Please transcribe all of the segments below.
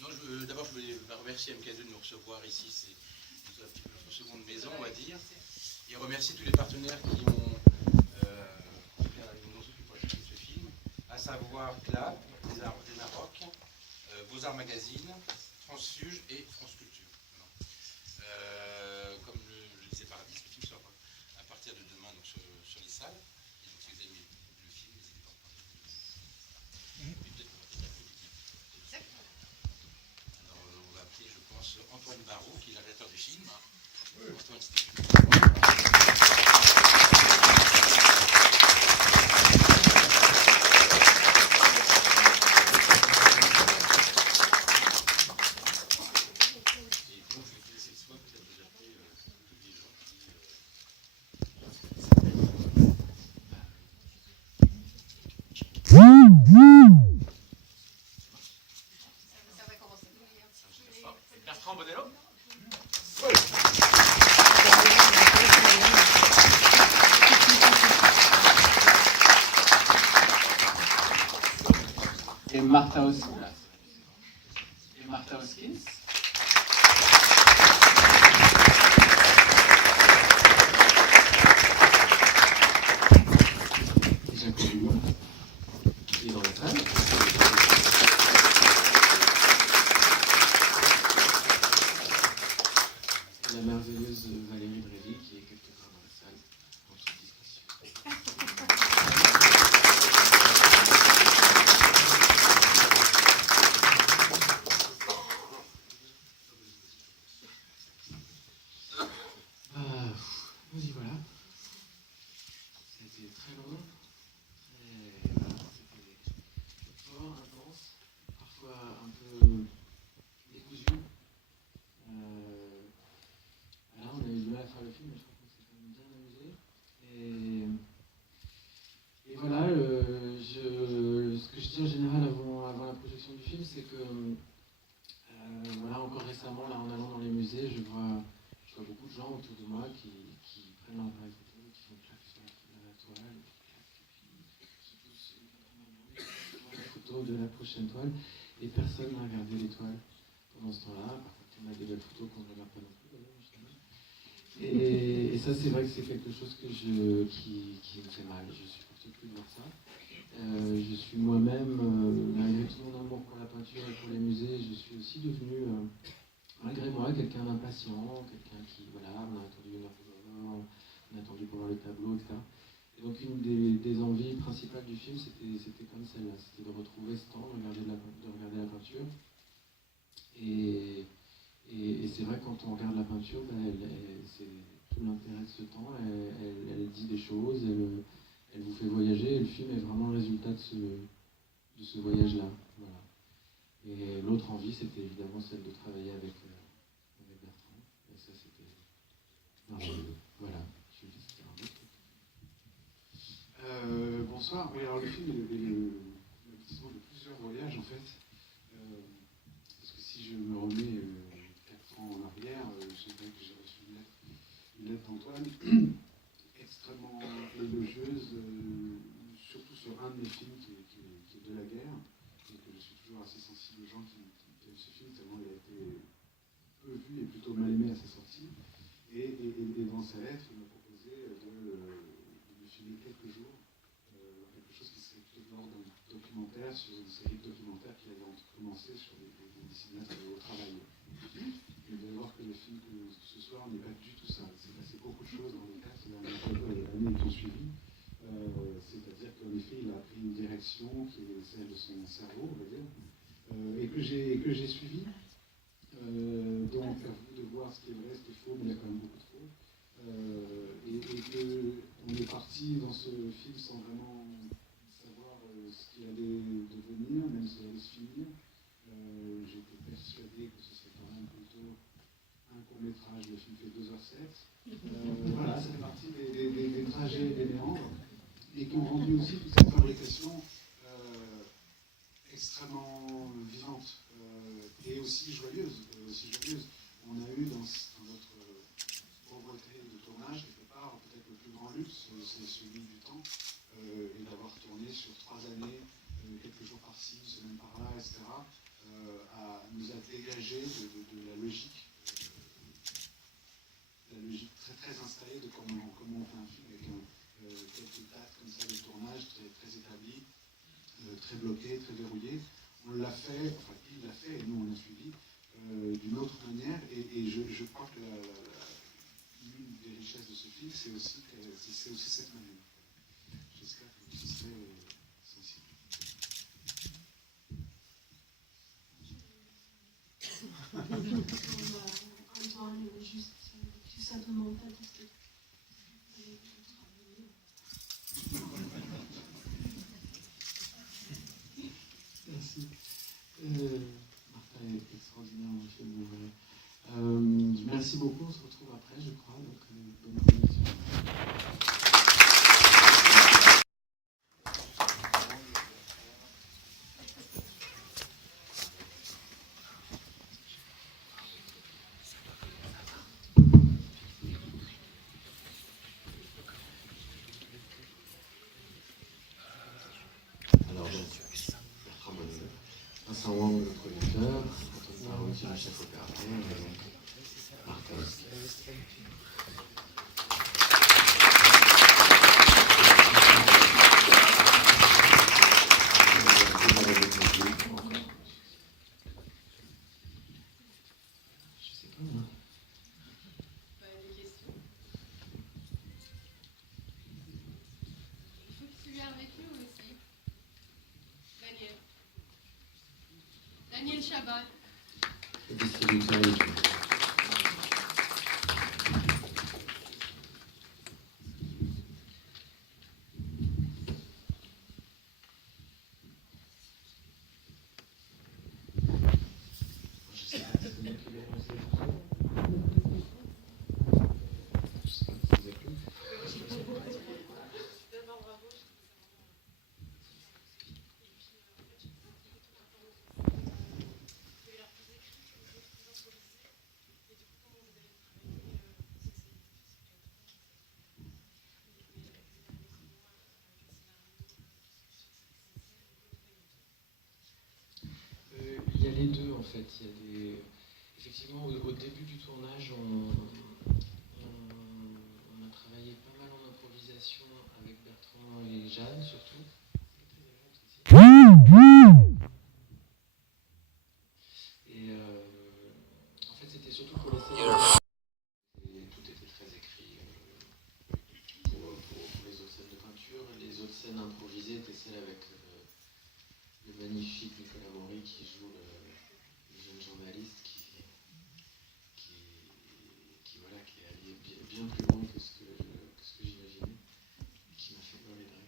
Non, d'abord, je voulais remercier MK2 de nous recevoir ici. C'est notre seconde maison, on va dire. Et remercier tous les partenaires qui nous ont occupés de ce film, à savoir CLAP, des Arocs, Beaux-Arts Magazine, Transfuge et France Culture. Comme je disais par ce film sort à partir de demain donc, sur les salles. Et donc, si vous aimez le film, n'hésitez pas à en parler. Et peut-être qu'on va peut-être appeler l'équipe. Alors, on va appeler, je pense, Antoine Barraud, qui est le réalisateur du film. Oui. Antoine, c'était Bertrand Bonello. Et Martha Hoskins. Déjà connu. Il est dans la salle. Et la merveilleuse Valérie Brély qui est quelque part dans la salle en toute discrétion. Nous y voilà. Ça a été très long. Et voilà, c'était fort, intense, parfois un peu décousu. Voilà, on a eu du mal à faire le film, mais je crois qu'on s'est quand même bien amusé. Et voilà, ce que je dis en général avant la projection du film, c'est que voilà, encore récemment, là, en allant dans les musées, je vois beaucoup de gens autour de moi qui prennent leur appareil photo, qui font clac sur la toile, et qui poussent la photo de la prochaine toile, et personne n'a regardé les toiles pendant ce temps-là. Par contre, on a des belles photos qu'on ne regarde pas non plus, d'ailleurs, et ça, c'est vrai que c'est quelque chose qui me fait mal. Je supporte plus de voir ça. Je suis moi-même, malgré tout mon amour pour la peinture et pour les musées, je suis aussi devenu, malgré moi, quelqu'un d'impatient, quelqu'un qui, voilà, on a attendu une heure pour voir, on a attendu pour voir le tableau, etc. Et donc une des envies principales du film, c'était comme celle-là, c'était de retrouver ce temps, de regarder la peinture. Et c'est vrai, quand on regarde la peinture, c'est tout l'intérêt de ce temps, elle dit des choses, elle vous fait voyager, et le film est vraiment le résultat de ce voyage-là. Voilà. Et l'autre envie, c'était évidemment celle de travailler avec Bertrand. Et ça, c'était merveilleux. Voilà, je vais laisser un autre. Bonsoir. Oui, alors le film est l'aboutissement de plusieurs voyages, en fait. Parce que si je me remets 4 ans en arrière, c'est vrai que j'ai reçu une lettre d'Antoine extrêmement élogieuse, surtout sur un de mes films qui est De la guerre, et que je suis toujours assez sensible aux gens qui aiment ce film, tellement il a été peu vu et plutôt mal aimé à sa sortie. Et dans sa lettre, il m'a proposé de me filmer quelques jours, quelque chose qui serait plutôt de l'ordre d'un documentaire sur une série de documentaires qu'il allait commencer sur des cinéastes au travail. Et vous allez voir que le film que ce soir n'est pas du tout ça. Il s'est passé beaucoup de choses dans les 4 dernières années qui ont suivi. C'est-à-dire qu'en effet, il a pris une direction qui est celle de son cerveau, on va dire, et que j'ai suivi. Donc, à vous de voir ce qui est vrai, ce qui est faux, mais il y a quand même beaucoup de faux. Et qu'on est parti dans ce film sans vraiment savoir ce qu'il allait devenir, même si il allait se finir. J'étais persuadé que ce serait quand même plutôt un court-métrage. Le film fait 2h07. Voilà, ça fait partie des trajets et des méandres, et qui ont rendu aussi toute cette fabrication extrêmement vivante et aussi joyeuse. On a eu dans notre pauvreté de tournage, quelque part, peut-être le plus grand luxe, c'est celui du temps, et d'avoir tourné sur 3 années, quelques jours par-ci, une semaine par-là, etc., nous a sujet de la logique très, très installée de comment on fait un film avec quelques dates comme ça de tournage très établies, très bloquées, très verrouillées. On l'a fait, enfin il l'a fait et nous on l'a suivi d'une autre manière et je crois que l'une des richesses de ce film c'est aussi cette manière. J'espère que ce serait sensible. Antoine, juste tout simplement pas parce que merci. Martin est extraordinaire, monsieur le merci beaucoup, on se retrouve après, je crois. Donc, bonne connexion. Alors, Bertrand Bonnet, Vincent Wang, le producteur, Antoine Parot, le chef opérateur, et donc Martin aussi. Je sais pas, moi. Des questions? Il faut que tu viennes avec nous aussi. Daniel Chabat. Le distributeur YouTube. Il y a les deux en fait. Il y a des... Effectivement, au début du tournage, on a travaillé pas mal en improvisation avec Bertrand et Jeanne surtout. Et en fait, c'était surtout pour les scènes. Et tout était très écrit pour les autres scènes de peinture. Les autres scènes improvisées étaient celles avec le magnifique Nicolas Maury qui joue le jeune journaliste voilà, qui est allé bien plus loin que ce que j'imaginais, et qui m'a fait pleurer de rire.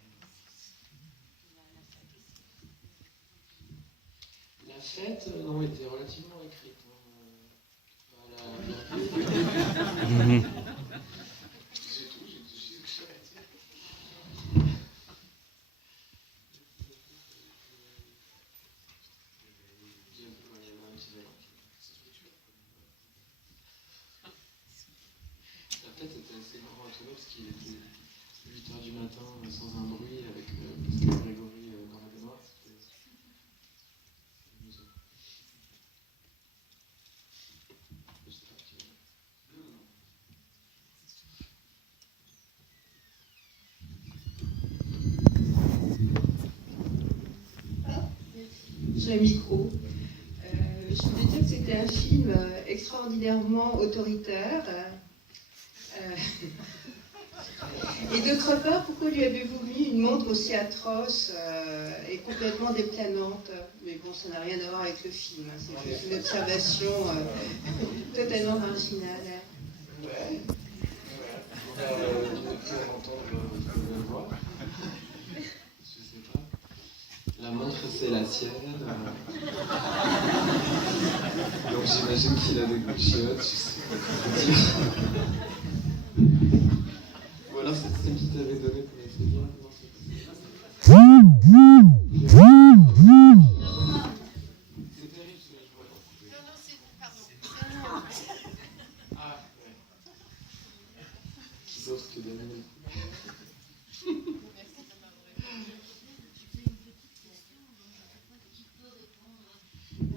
La fête, non, était relativement écrite. C'est tout, j'ai ce que je vais dire. La fête était assez marrant à trouver parce qu'il était 8h du matin sans un bruit avec Pascal Grégory dans la baignoire. C'était amusant. Je sais pas qui J'ai un micro. Je voulais dire que c'était un film extraordinairement autoritaire. Et d'autre part, pourquoi lui avez-vous mis une montre aussi atroce et complètement déplanante? Mais bon, ça n'a rien à voir avec le film. Hein. C'est juste une observation totalement marginale. Ouais. Pour entendre la voix. Je sais pas. La montre, c'est la sienne. Donc j'imagine qu'il a des goûts de chiottes, je sais pas comment dire. Ou alors c'est celle qui t'avait donné pour essayer. C'est terrible ce joueur. Non, c'est... Pardon. Ah, ouais. Qui d'autre que Daniel?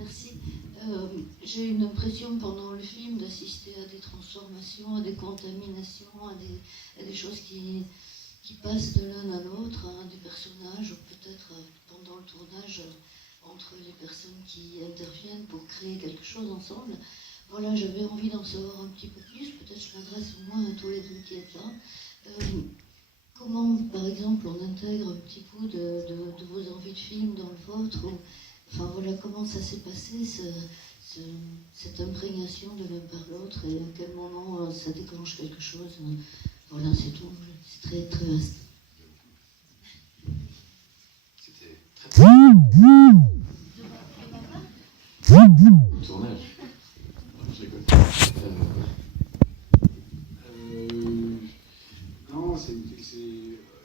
merci. J'ai une impression pendant le film d'assister à des transformations, à des contaminations, à des choses qui passent de l'un à l'autre, hein, des personnages, ou peut-être pendant le tournage, entre les personnes qui interviennent pour créer quelque chose ensemble. Voilà, j'avais envie d'en savoir un petit peu plus, peut-être je m'adresse au moins à tous les deux qui êtes là. Comment, par exemple, on intègre un petit peu de vos envies de film dans le vôtre, ou, enfin voilà, comment ça s'est passé, cette imprégnation de l'un par l'autre, et à quel moment ça déclenche quelque chose. Voilà, c'est tout, c'est très, très vaste. C'était très le tournage. Je rigole. Non,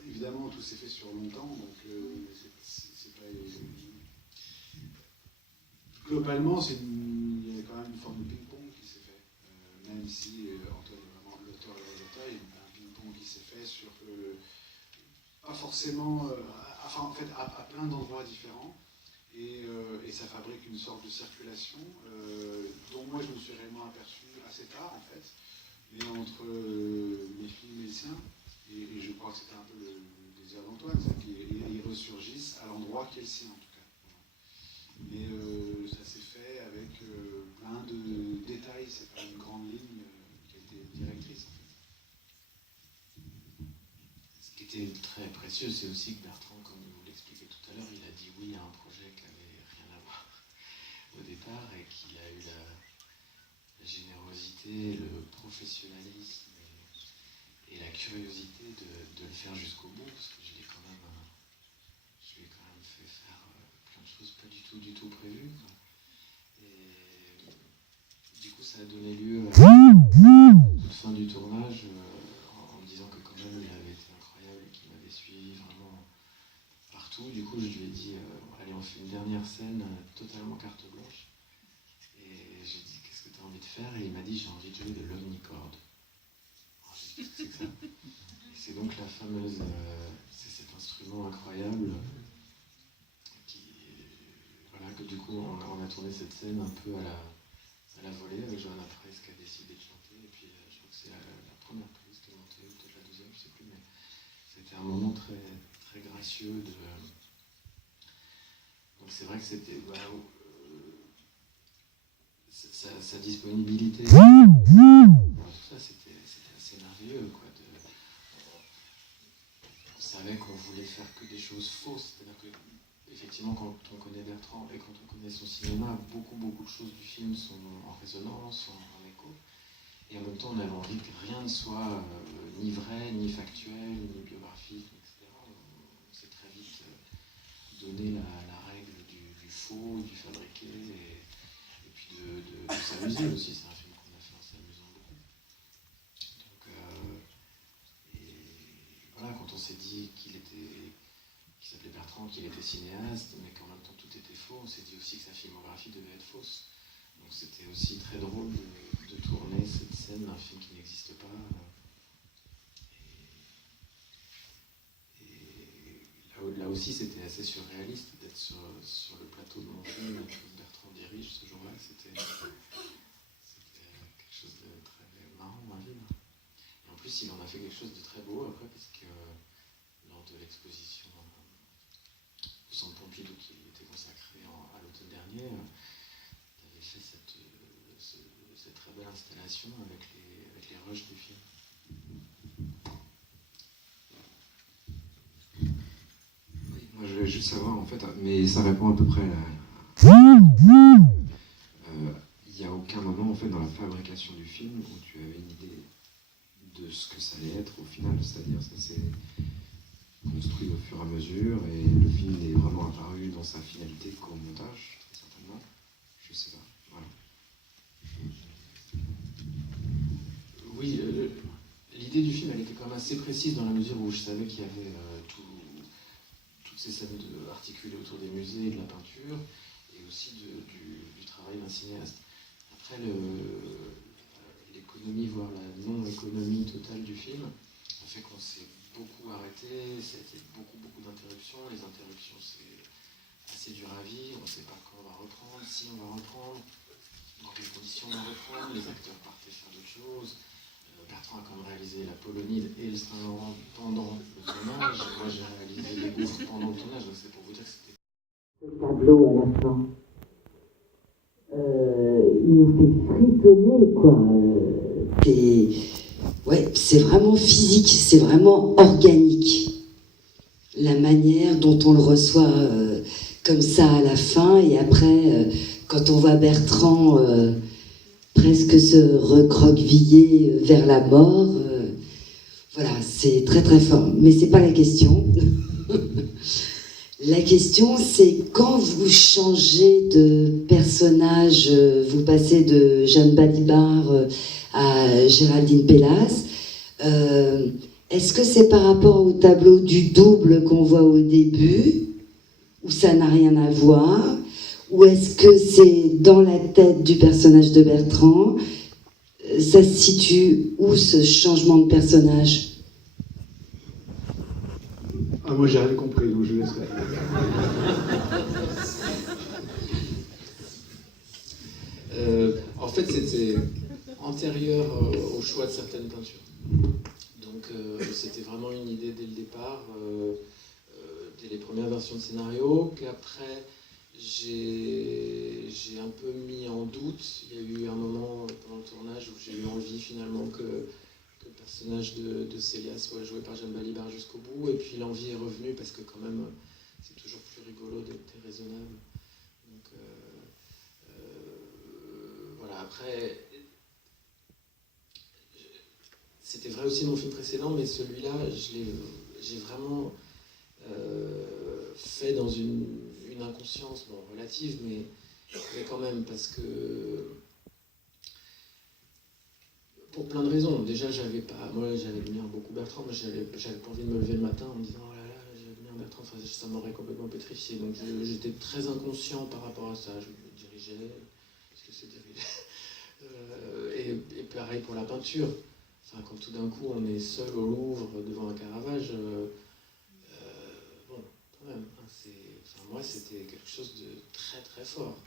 évidemment tout s'est fait sur longtemps, donc c'est pas. Globalement, il y a quand même une forme de ping-pong qui s'est fait, même si Antoine est vraiment l'auteur et le réalisateur, il y a un ping-pong qui s'est fait sur pas forcément, enfin en fait à plein d'endroits différents, et ça fabrique une sorte de circulation dont moi je me suis réellement aperçu assez tard en fait, mais entre mes films et le sien, et je crois que c'était un peu le désir d'Antoine, c'est qu'ils ressurgissent à l'endroit qui est le sien en tout cas. Mais ça s'est fait avec plein de détails, c'est pas une grande ligne qui a été directrice en fait. Ce qui était très précieux, c'est aussi que Bertrand, comme vous l'expliquez tout à l'heure, il a dit oui à un projet qui n'avait rien à voir au départ, et qu'il a eu la générosité, le professionnalisme et la curiosité de le faire jusqu'au bout, parce que je lui ai quand même fait faire plein de choses pas du tout prévues. Et du coup, ça a donné lieu à la fin du tournage, en me disant que quand même il avait été incroyable et qu'il m'avait suivi vraiment partout. Du coup, je lui ai dit, allez, on fait une dernière scène totalement carte blanche. Et j'ai dit, qu'est-ce que tu as envie de faire? Et il m'a dit, j'ai envie de jouer de l'omnicorde. Alors, j'ai dit, qu'est-ce que c'est que ça? Et c'est donc la fameuse, c'est cet instrument incroyable voilà, que du coup on a tourné cette scène un peu à la volée avec Johanna Price qui a décidé de chanter, et puis je crois que c'est la première prise qui est montée, ou peut-être la deuxième, je ne sais plus, mais c'était un moment très, très gracieux donc c'est vrai que c'était sa disponibilité, tout ça c'était assez merveilleux quoi. On savait qu'on voulait faire que des choses fausses, c'est-à-dire que effectivement, quand on connaît Bertrand et quand on connaît son cinéma, beaucoup de choses du film sont en résonance, sont en écho. Et en même temps, on avait envie que rien ne soit ni vrai, ni factuel, ni biographique, etc. On s'est très vite donné la règle du faux, du fabriqué, et puis de s'amuser aussi. C'est un film qu'on a fait en s'amusant beaucoup. Donc, et voilà, quand on s'est dit qu'il s'appelait Bertrand, qu'il était cinéaste, mais qu'en même temps tout était faux, on s'est dit aussi que sa filmographie devait être fausse. Donc c'était aussi très drôle de tourner cette scène d'un film qui n'existe pas. Et là aussi, c'était assez surréaliste d'être sur le plateau de mon film et que Bertrand dirige ce jour-là. C'était quelque chose de très marrant à vivre. Et en plus, il en a fait quelque chose de très beau après, parce que lors de l'exposition au Centre Pompidou qui était consacrée à l'automne dernier, il avait fait cette très belle installation avec les rushs du film. Oui, moi je voulais juste savoir en fait, mais ça répond à peu près à il n'y a aucun moment en fait dans la fabrication du film où tu avais une idée de ce que ça allait être au final, c'est-à-dire ça s'est construit au fur et à mesure et le film est vraiment apparu dans sa finalité qu'au montage, très certainement. Je sais pas, voilà. Oui, l'idée du film elle était quand même assez précise dans la mesure où je savais qu'il y avait toutes ces scènes articulées autour des musées et de la peinture, et aussi du travail d'un cinéaste. Après, l'économie, voire la non-économie totale du film, a fait qu'on s'est beaucoup arrêté, c'était beaucoup d'interruptions. Les interruptions, c'est assez dur à vivre, on ne sait pas quand on va reprendre, si on va reprendre. des conditions d'un refrain, les acteurs partaient faire d'autres choses. Bertrand a quand même réalisé la Polonide et le Saint-Laurent pendant le tournage. Moi, j'ai réalisé les Gouffres pendant le tournage, donc c'est pour vous dire que c'était... Le tableau à la fin, il nous fait frissonner, quoi. C'est vraiment physique, c'est vraiment organique. La manière dont on le reçoit comme ça à la fin, et après, quand on voit Bertrand presque se recroqueviller vers la mort, voilà, c'est très très fort. Mais c'est pas la question. La question, c'est quand vous changez de personnage, vous passez de Jeanne Balibar à Géraldine Pélas, est-ce que c'est par rapport au tableau du double qu'on voit au début, où ça n'a rien à voir, ou est-ce que c'est dans la tête du personnage de Bertrand? Ça se situe où, ce changement de personnage? Ah, moi, j'ai rien compris, donc je laisserai. En fait, c'était antérieur au choix de certaines peintures. Donc, c'était vraiment une idée dès le départ, dès les premières versions de scénario, qu'après, j'ai un peu mis en doute. Il y a eu un moment pendant le tournage où j'ai eu envie finalement que le personnage de Célia soit joué par Jeanne Balibar jusqu'au bout, et puis l'envie est revenue parce que quand même c'est toujours plus rigolo d'être déraisonnable. Donc voilà, après c'était vrai aussi dans le film précédent, mais celui-là j'ai vraiment fait dans une inconscience, bon, relative, mais quand même, parce que pour plein de raisons. Déjà, moi j'admire beaucoup Bertrand, mais j'avais pas envie de me lever le matin en me disant oh là là, j'admire Bertrand, enfin, ça m'aurait complètement pétrifié. Donc j'étais très inconscient par rapport à ça. Je me dirigeais, parce que c'est dirigé. Et pareil pour la peinture. Enfin, quand tout d'un coup on est seul au Louvre devant un Caravage, bon, quand même, hein, moi c'était quelque chose de très très fort.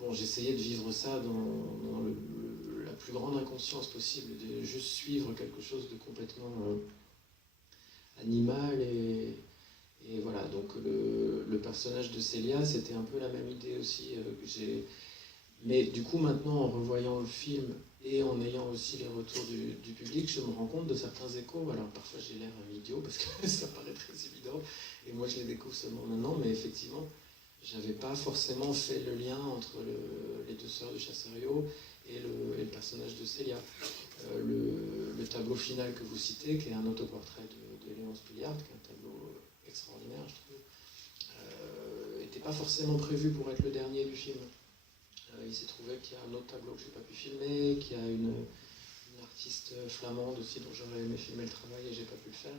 Bon, j'essayais de vivre ça dans la plus grande inconscience possible, de juste suivre quelque chose de complètement animal, et voilà. Donc le personnage de Célia, c'était un peu la même idée aussi que j'ai. Mais du coup, maintenant, en revoyant le film et en ayant aussi les retours du public, je me rends compte de certains échos. Alors parfois j'ai l'air un idiot parce que ça paraît très évident, et moi je les découvre seulement maintenant, mais effectivement, j'avais pas forcément fait le lien entre les deux sœurs de Chasserio et le personnage de Célia. Le tableau final que vous citez, qui est un autoportrait de Léonce Pilliard, qui est un tableau extraordinaire, je trouve, n'était pas forcément prévu pour être le dernier du film. Il s'est trouvé qu'il y a un autre tableau que je n'ai pas pu filmer, qu'il y a une artiste flamande aussi dont j'aurais aimé filmer le travail et j'ai pas pu le faire.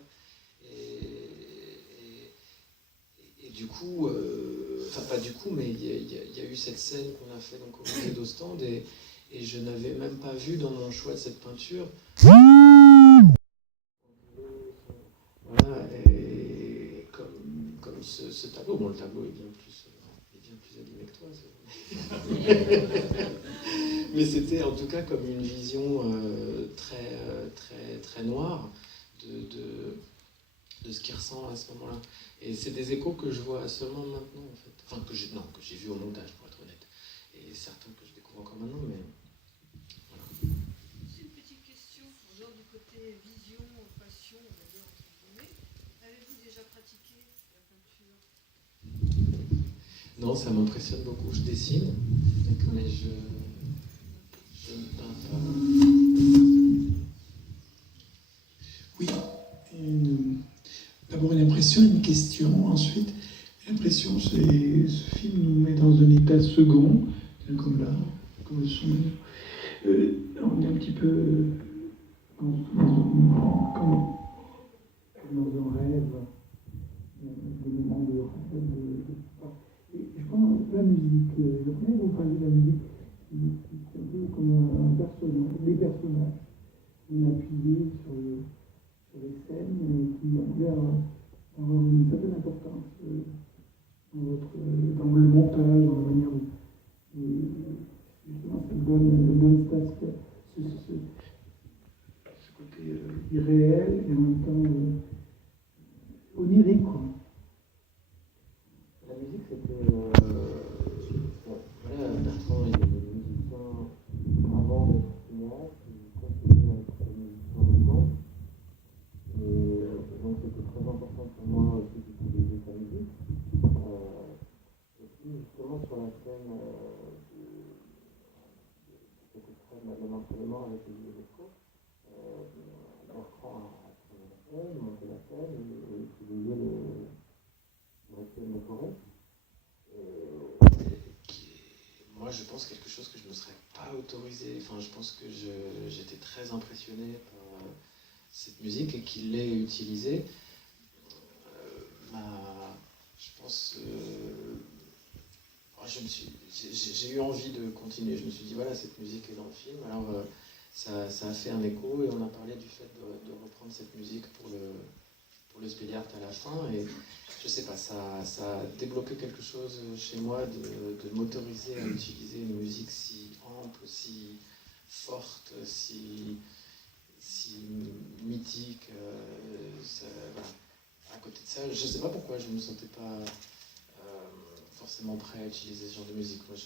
Et du coup, enfin pas du coup, mais il y a eu cette scène qu'on a fait donc, au musée d'Ostende, et je n'avais même pas vu dans mon choix de cette peinture. Voilà, et comme ce tableau, bon, le tableau est bien plus abîmé que toi, c'est vrai. Mais c'était en tout cas comme une vision très, très, très noire de ce qu'il ressent à ce moment-là. Et c'est des échos que je vois seulement maintenant, en fait. Enfin, que j'ai vu au montage, pour être honnête. Et certains que je découvre encore maintenant, mais voilà. C'est une petite question, en dehors du côté vision, passion, on va dire, entre guillemets. Avez-vous déjà pratiqué la peinture? Non, ça m'impressionne beaucoup. Je dessine, mais je ne peins pas. Oui. D'abord une impression, une question. Ensuite, l'impression, c'est ce film nous met dans un état second, comme là, comme le son. On est un petit peu comme dans un rêve, des moments de rêve. Et je pense la musique, je voudrais vous parler de la musique, c'est un peu comme un personnage, des personnages, on a appuyé sur les scènes et qui ont l'air d'avoir une certaine importance dans le montage, dans la manière Bertrand, il est musicien avant d'être cinéaste, il continue à être musicien maintenant. Et donc c'était très important pour moi aussi d'utiliser sa musique. Aussi justement sur la scène cet extrait de l'entraînement avec les Lescaut, Bertrand a tourné la scène, monté la scène et utilisé le Requiem de Corée. Moi, je pense quelque chose que je ne me serais pas autorisé. Enfin, je pense que j'étais très impressionné par cette musique et qu'il l'ait utilisée. Je pense. J'ai eu envie de continuer. Je me suis dit, voilà, cette musique est dans le film. Alors, ça a fait un écho et on a parlé du fait de reprendre cette musique pour le Spéliart à la fin. Et je sais pas, ça a débloqué quelque chose chez moi de m'autoriser à utiliser une musique si ample, si forte, si mythique. Voilà. À côté de ça, je sais pas pourquoi je me sentais pas forcément prêt à utiliser ce genre de musique. Moi,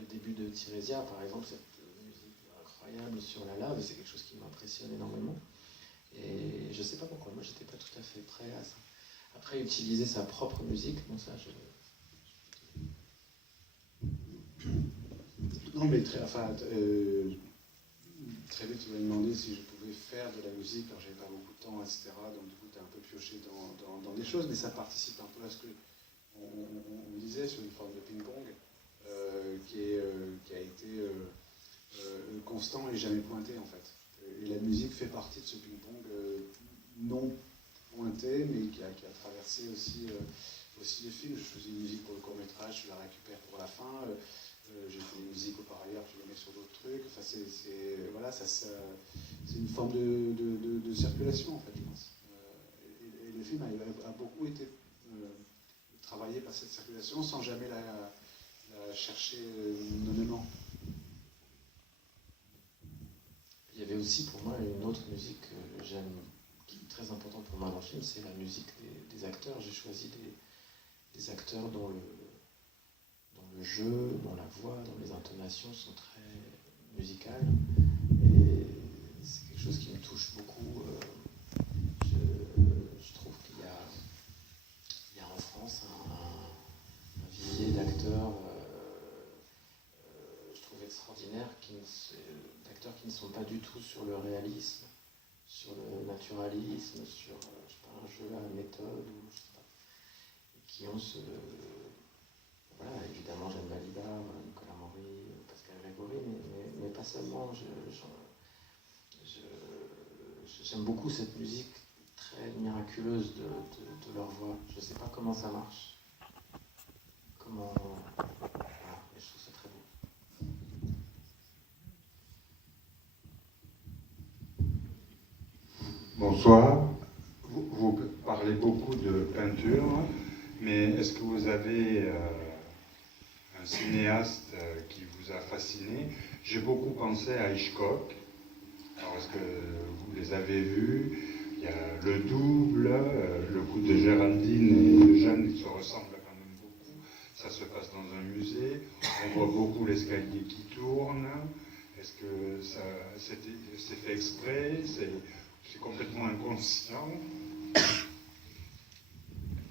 le début de Tirésia, par exemple, cette musique incroyable sur la lave, c'est quelque chose qui m'impressionne énormément. Et je sais pas pourquoi, moi j'étais pas tout à fait prêt à ça. Après, utiliser sa propre musique, bon ça Non, mais très vite, tu m'as demandé si je pouvais faire de la musique, alors j'avais pas beaucoup de temps, etc. Donc du coup, tu as un peu pioché dans des choses, mais ça participe un peu à ce que on disait sur une forme de ping-pong qui a été constant et jamais pointé en fait. Et la musique fait partie de ce ping-pong non pointé, mais qui a traversé aussi les films. Je faisais une musique pour le court-métrage, je la récupère pour la fin. J'ai fait des musiques auparavant, je les mets sur d'autres trucs. Enfin, c'est une forme de circulation, en fait, je pense. Et le film a beaucoup été travaillé par cette circulation sans jamais la chercher nommément. Il y avait aussi pour moi une autre musique que j'aime, qui est très importante pour moi dans le film, c'est la musique des acteurs. J'ai choisi des acteurs dont le jeu, dont la voix, dont les intonations sont très musicales. Et c'est quelque chose qui me touche beaucoup. Je trouve qu'il y a en France un vivier d'acteurs, je trouve extraordinaire, d'acteurs qui ne sont pas du tout sur le réalisme, sur le naturalisme, sur je sais pas, un jeu à la méthode, ou je sais pas, et qui ont voilà, évidemment Jeanne Balibar, Nicolas Maury, Pascal Grégory, mais pas seulement. J'aime beaucoup cette musique très miraculeuse de leur voix. Je ne sais pas comment ça marche. Voilà, et je trouve ça très beau. Bonsoir. Vous parlez beaucoup de peinture, mais est-ce que vous avez un cinéaste qui vous a fasciné? J'ai beaucoup pensé à Hitchcock. Alors, est-ce que vous les avez vus? Il y a Le Double, le coup de Géraldine et de Jeanne qui se ressemblent quand même beaucoup. Ça se passe dans un musée. On voit beaucoup l'escalier qui tourne. Est-ce que c'est fait exprès? C'est complètement inconscient?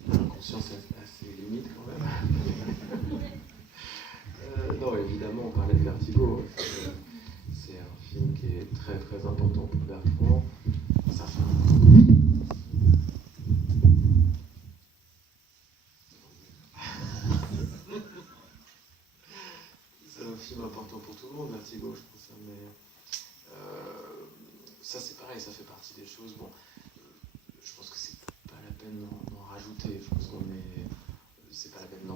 L'inconscience est assez limite quand même. Non, évidemment, on parlait de Vertigo. C'est un film qui est très très important pour Bertrand. C'est un film important pour tout le monde, Vertigo, je pense. Mais ça, c'est pareil, ça fait partie des choses. Bon, je pense que c'est pas la peine d'en rajouter. Je pense c'est pas la peine